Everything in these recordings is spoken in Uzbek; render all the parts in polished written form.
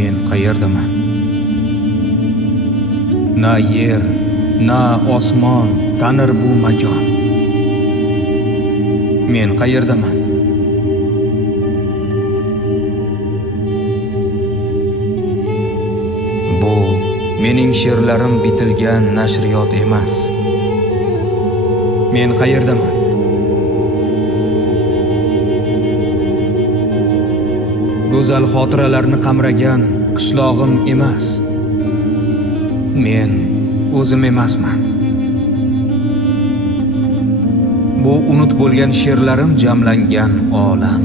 Men qayerdaman? Na yer, na osmon tanir bu makon. Men qayerdaman? Bu mening she'rlarim bitilgan nashriyot emas. Men qayerdaman? Go'zal xotiralarni qamragan qishlog'im emas. Men o'zim emasman. Bu unut bo'lgan she'rlarim jamlangan olam.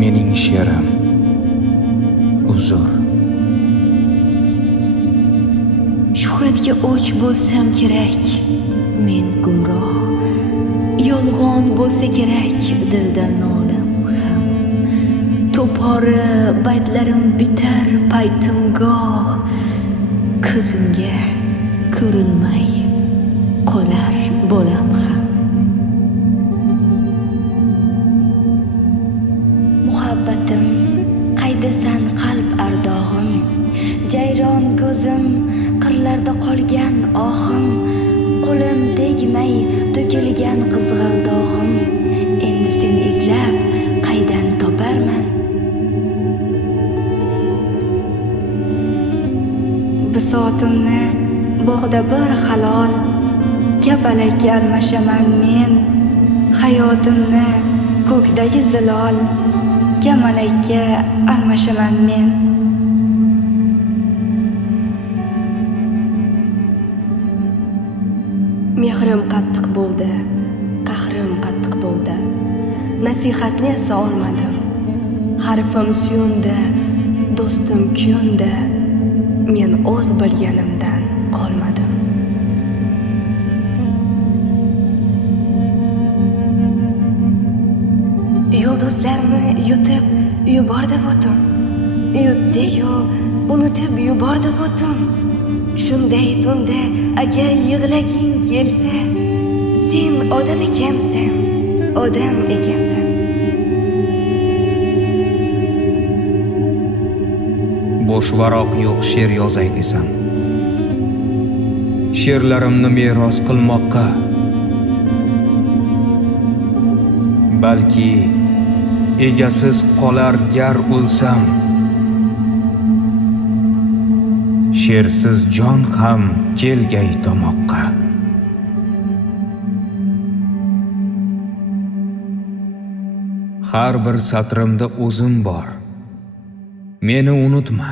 Mening she'rim uzr. Shuhratga o'ch bo'lsam kerak, men gumroh. Yolg'on bo'lsa kerak dildan nolim ham. To'pori baytlarim bitar paytim goh. Ko'zimga ko'rinmay qolar bolam ham. Muhabbatim, qaydasan qalb ardog'im? Jayron ko'zim, qirlarda qolgan ohim. Qo'lim tegmay to'kilgan qizg'aldog'im. Endi seni izlab qaydan toparman? Bisotimni bog'da bir halol, kapalakka almashaman men. Hayotimni ko'kdagi zilol, kamalakka almashaman men. Mehrim qattiq bo'ldi, qahrim qattiq bo'ldi. Nasihatni esa olmadim. Harfim suyundi, do'stim kuyundi. Men o'z bilganimdan qolmadim. Yulduzlarni yutib yubordi o'tim. Yutdi-yu, unutib yubordi o'tim. Shunday tunda agar yig'laging kelsa, sen odam ekansan, odam ekansan. Bo'sh varoq yo'q she'r yozay desam, she'rlarimni meros qilmoqqa, balki egasiz qolar gar o'lsam. She'rsiz jon ham kelgay tomoqqa. Har bir satrimda o'zim bor. Meni unutma.